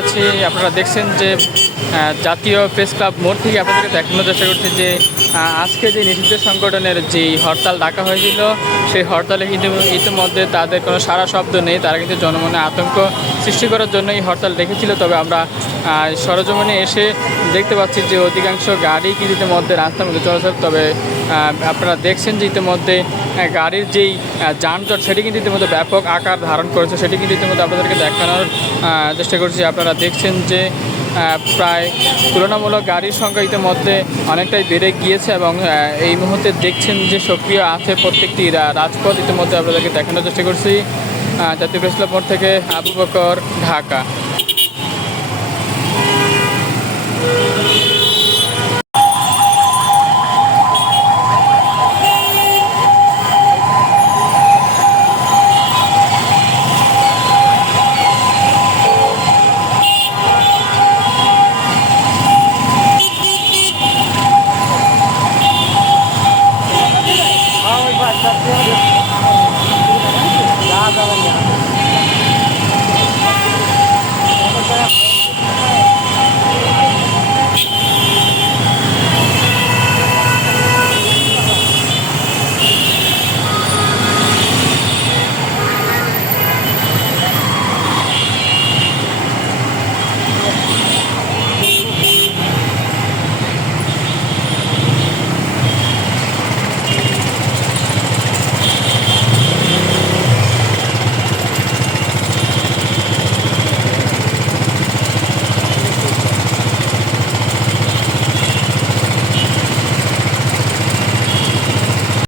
আছি, আপনারা দেখছেন যে জাতীয় প্রেস ক্লাব মোড় থেকে আপনাদেরকে দেখানোর চেষ্টা করছি যে আজকে যে নিষিদ্ধ সংগঠনের যে হরতাল ডাকা হয়েছিল, সেই হরতালে কিন্তু ইতিমধ্যে তাদের কোনো সারা শব্দ নেই। তারা কিন্তু জনমনে আতঙ্ক সৃষ্টি করার জন্য এই হরতাল রেখেছিল তবে আমরা সরজমিনে এসে দেখতে পাচ্ছি যে অধিকাংশ গাড়ি কিন্তু ইতিমধ্যে রাস্তার মধ্যে চলাচল তবে আপনারা দেখছেন যে ইতিমধ্যে গাড়ির যেই যানজট, সেটি কিন্তু ইতিমধ্যে ব্যাপক আকার ধারণ করেছে। সেটি কিন্তু ইতিমধ্যে আপনাদেরকে দেখানোর চেষ্টা করছি। আপনারা দেখছেন যে প্রায় তুলনামূলক গাড়ির সংখ্যা ইতিমধ্যে অনেকটাই বেড়ে গিয়েছে এবং এই মুহূর্তে দেখছেন যে সক্রিয় আছে প্রত্যেকটি রাজপথ। ইতিমধ্যে আপনাদেরকে দেখানোর চেষ্টা করছি। জাতীয় প্রেস থেকে আবু বকর, ঢাকা। Yeah.